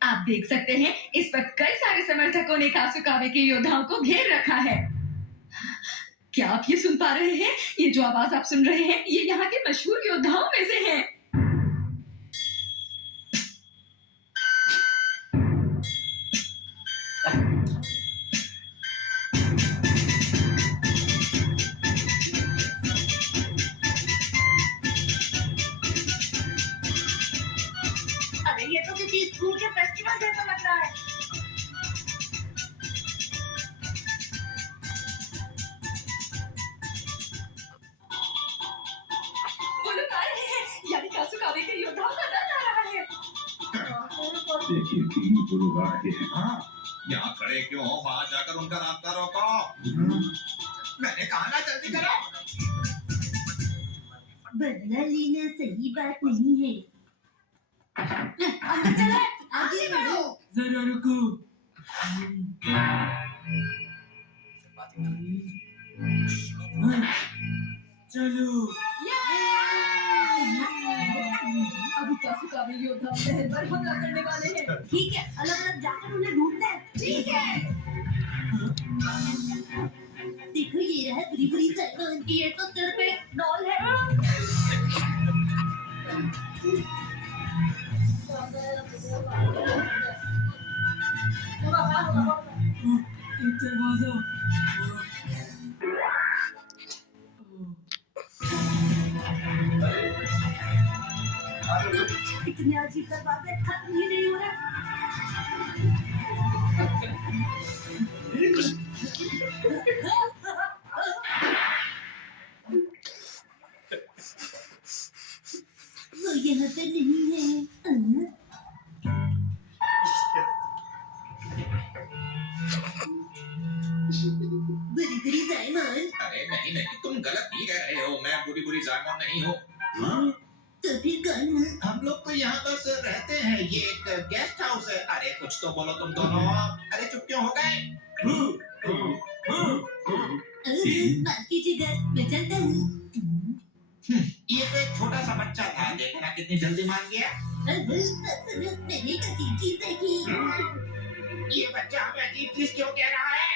आप देख सकते हैं इस वक्त कई सारे समर्थकों ने कासुकावे के योद्धाओं को घेर रखा है। क्या आप ये सुन पा रहे हैं? ये जो आवाज आप सुन रहे हैं ये यहाँ के मशहूर योद्धाओं में से है। अरे ये तो किसी स्कूल के फेस्टिवल जैसा लग रहा है। वो लोग आ रहे हैं, यानी कासुकावे के योद्धाओं का दल आ रहा है। देखिए तीन तो लोग आ रहे हैं। हाँ, यहाँ खड़े क्यों हो? वहां जाकर उनका रास्ता रोको। मैंने कहा ना जल्दी करो। बदला लेना सही बात नहीं है। अंदर चले, आगे बढ़ो। जरा रुको। चलो। अभी कासुकावे योद्धा शहर पर हमला करने वाले हैं। ठीक है, अलग-अलग जाकर उन्हें ढूंढते हैं। ठीक है। देखो ये रहा बुरी-बुरी साइकिल। ये तो सिर पे डॉल है। एक दरवाजा। इतने अजीब दरवाजे खत्म ही नहीं हो रहे। वो यहाँ पे नहीं है। बुरी-बुरी जायमान। अरे नहीं नहीं, तुम गलत ही कह रहे हो। मैं बुरी बुरी जायमान नहीं हूँ। तो फिर कौन है? हम लोग तो यहाँ बस रहते हैं। ये एक गेस्ट हाउस है। अरे कुछ तो बोलो तुम दोनों। अरे चुप क्यों हो गए? माफ कीजिएगा, मैं चलता हूँ। ये तो एक छोटा सा बच्चा था। देखना कितनी जल्दी मान गया। सुनो, मैंने एक अजीब चीज देखी। ये बच्चा हमें अजीब चीज क्यों कह रहा है?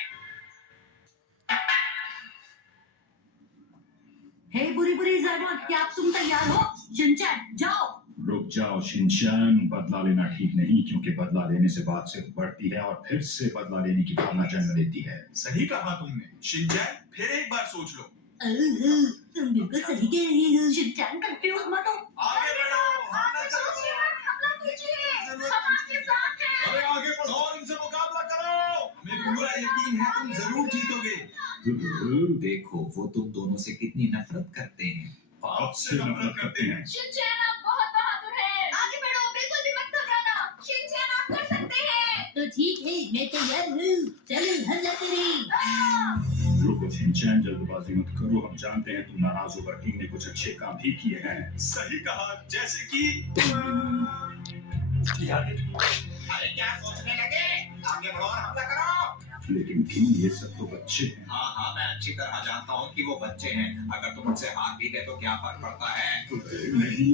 हे बुरी-बुरी जायमान, क्या आप तुम तैयार हो? शिनचैन, जाओ। रुक जाओ शिनचैन, बदला लेना ठीक नहीं, क्योंकि बदला लेने से बात सिर्फ बढ़ती है और फिर से बदला लेने की भावना जन्म लेती है। सही कहा तुमने शिनचैन, फिर एक बार सोच लो। तुम बिल्कुल सही कह रही हो। शिनचैन, कंफ्यूज मत हो। आगे बढ़ो, हमला करो। हमला कीजिए, हम आपके साथ हैं। अरे आगे बढ़ो और इनसे मुकाबला करो। हमें पूरा यकीन है तुम जरूर जीतोगे। देखो वो तुम दोनों से कितनी नफरत करते हैं। आपसे नफरत करते हैं। शिनचैन आप बहुत बहादुर हैं। आगे बढ़ो, बिल्कुल भी मत घबराना। शिनचैन आप कर सकते हैं। तो ठीक है, मैं तैयार हूँ। चलो हमला करें। रुको शिनचैन, जल्दबाजी मत करो। हम जानते हैं तुम नाराज होकर टीम ने कुछ अच्छे काम भी किए हैं। सही कहा, जैसे कि अरे क्या सोचने लगे? आगे बढ़ो और हमला करो। लेकिन टीम ये सब तो बच्चे हैं। हाँ हाँ, मैं अच्छी तरह जानता हूँ कि वो बच्चे हैं। अगर तुम उनसे हार भी गए तो क्या फर्क पड़ता है? नहीं,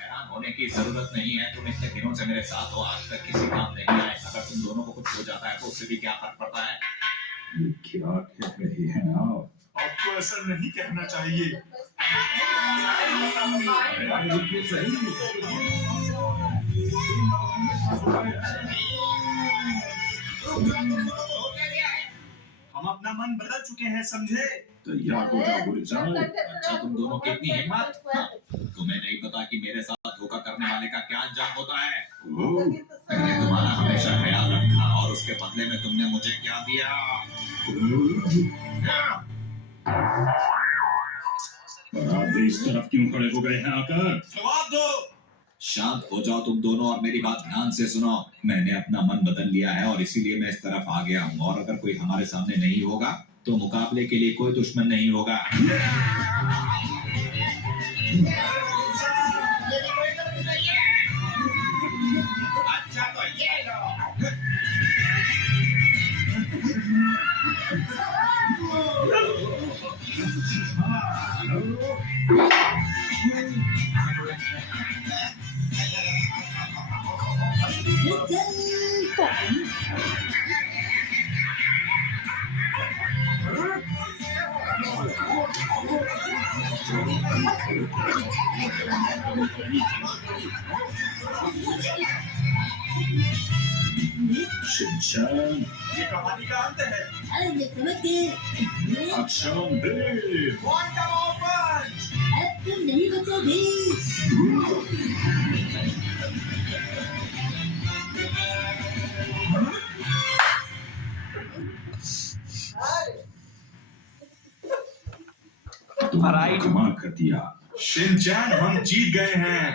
हैरान होने की जरूरत नहीं है। तुम इतने दिनों से मेरे साथ हो, आज तक किसी काम नहीं आए। अगर तुम दोनों को कुछ हो जाता है तो उससे भी क्या फर्क पड़ता है? ये क्या कह रहे हैं आप? आपको ऐसा नहीं कहना चाहिए। हम अपना मन बदल चुके हैं, समझे? तैयार हो जाओ बुरी जान। अच्छा तुम दोनों की इतनी हिम्मत? तुम्हें नहीं पता कि मेरे साथ धोखा करने वाले का क्या अंजाम होता है? मैंने तुम्हारा हमेशा ख्याल रखा और उसके बदले में तुमने मुझे क्या दिया? और आप भी इस तरफ क्यों खड़े हो गए हैं आकर? जवाब दो। शांत हो जाओ तुम दोनों और मेरी बात ध्यान से सुनो। मैंने अपना मन बदल लिया है और इसीलिए मैं इस तरफ आ गया हूँ। और अगर कोई हमारे सामने नहीं होगा तो मुकाबले के लिए कोई दुश्मन नहीं होगा। अच्छा तो ये लो। शिनचैन ये कहानी का अंत है। अरे मैं समझ गए। एक्शन ब्रेक क्वांटम ऑफ पंच। अब तुम नहीं बचोगे। तुम्हारा कमाल कर दिया। शिनचैन हम जीत गए हैं।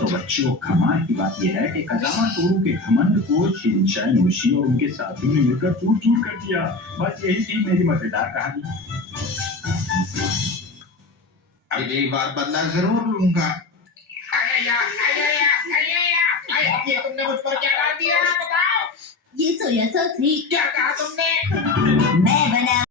तो बच्चों, कमाल की बात यह है कि कजामा टोरू के घमंड को शिनचैन ओशी और उनके साथियों ने मिलकर चूर चूर कर दिया। बस यही थी मेरी मजेदार कहानी। अगली बार बदला जरूर लूंगा। तुमने मुझ पर क्या डाल दिया बताओ। ये सोया सॉस है। क्या कहा तुमने? मैं